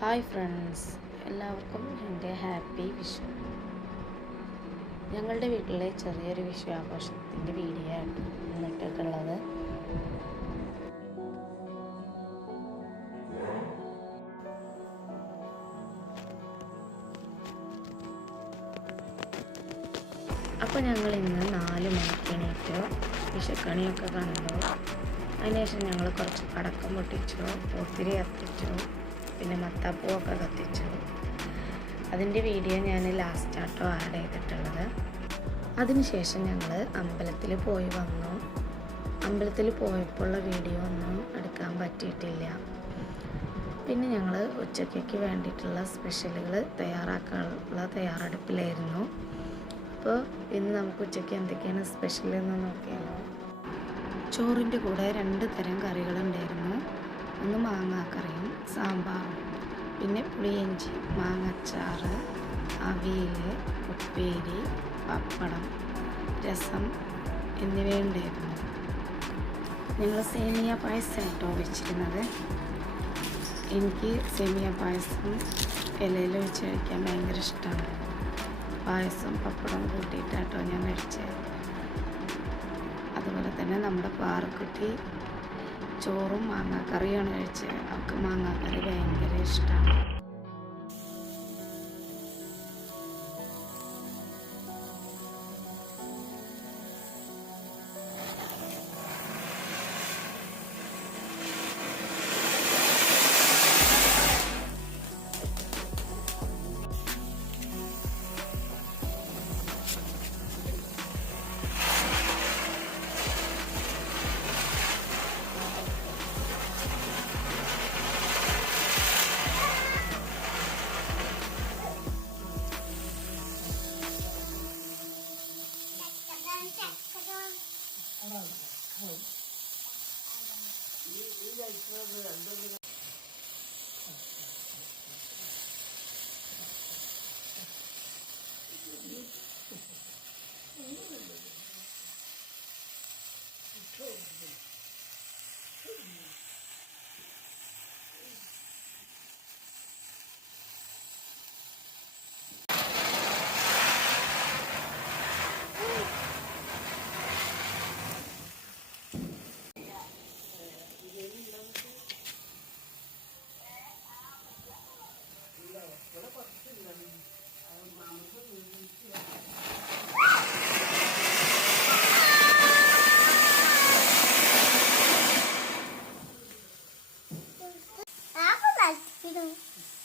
Hi friends എല്ലാവർക്കും എന്റെ happy Vishu. ഞങ്ങളുടെ വീട്ടിലെ ചെറിയൊരു വിഷു ആഘോഷത്തിന്റെ വീഡിയോ ആണ് ഇന്നിട്ടൊക്കെയുള്ളത് അപ്പോൾ ഞങ്ങൾ ഇന്ന് നാല് മണിക്ക് വിഷുക്കണിയൊക്കെ കണ്ടു. അതിനുശേഷം ഞങ്ങൾ കുറച്ച് പടക്കം പൊട്ടിച്ചോ ഒത്തിരി കത്തിച്ചു പിന്നെ മത്താപ്പൂവൊക്കെ കത്തിച്ചു. അതിന്റെ വീഡിയോ ഞാൻ ലാസ്റ്റ് ആട്ടോ ആഡ് ചെയ്തിട്ടുള്ളത്. അതിനുശേഷം ഞങ്ങൾ അമ്പലത്തിൽ പോയി വന്നു. അമ്പലത്തിൽ പോയപ്പോഴുള്ള വീഡിയോ ഒന്നും എടുക്കാൻ പറ്റിയിട്ടില്ല. പിന്നെ ഞങ്ങൾ ഉച്ചക്കേക്ക് വേണ്ടിയിട്ടുള്ള സ്പെഷ്യലുകൾ തയ്യാറാക്കാനുള്ള തയ്യാറെടുപ്പിലായിരുന്നു. അപ്പോൾ ഇന്ന് നമുക്ക് ഉച്ചയ്ക്ക് എന്തൊക്കെയാണ് സ്പെഷ്യൽ എന്ന് നോക്കിയാലോ. ചോറിന്റെ കൂടെ രണ്ട് തരം കറികളുണ്ടായിരുന്നു. സാമ്പാറും പിന്നെ പുളിയിഞ്ചി മാങ്ങച്ചാറ് അവിയൽ ഉപ്പേരി പപ്പടം രസം എന്നിവയുണ്ടായിരുന്നു ഞങ്ങൾ സേമിയ പായസം കേട്ടോ വെച്ചിരുന്നത് എനിക്ക് സേമിയ പായസം ഇലയിൽ വെച്ച് കഴിക്കാൻ ഭയങ്കര ഇഷ്ടമാണ്. പായസം പപ്പടം കൂട്ടിയിട്ടാട്ടോ ഞാൻ കഴിച്ചത്. അതുപോലെ തന്നെ നമ്മുടെ പാറക്കുട്ടി ചോറും മാങ്ങാക്കറിയാണ് കഴിച്ചത്. അവൾക്ക് മാങ്ങാക്കറി ഭയങ്കര ഇഷ്ടമാണ് അതാണ്. ഈ ഈ ലൈറ്റ് けど。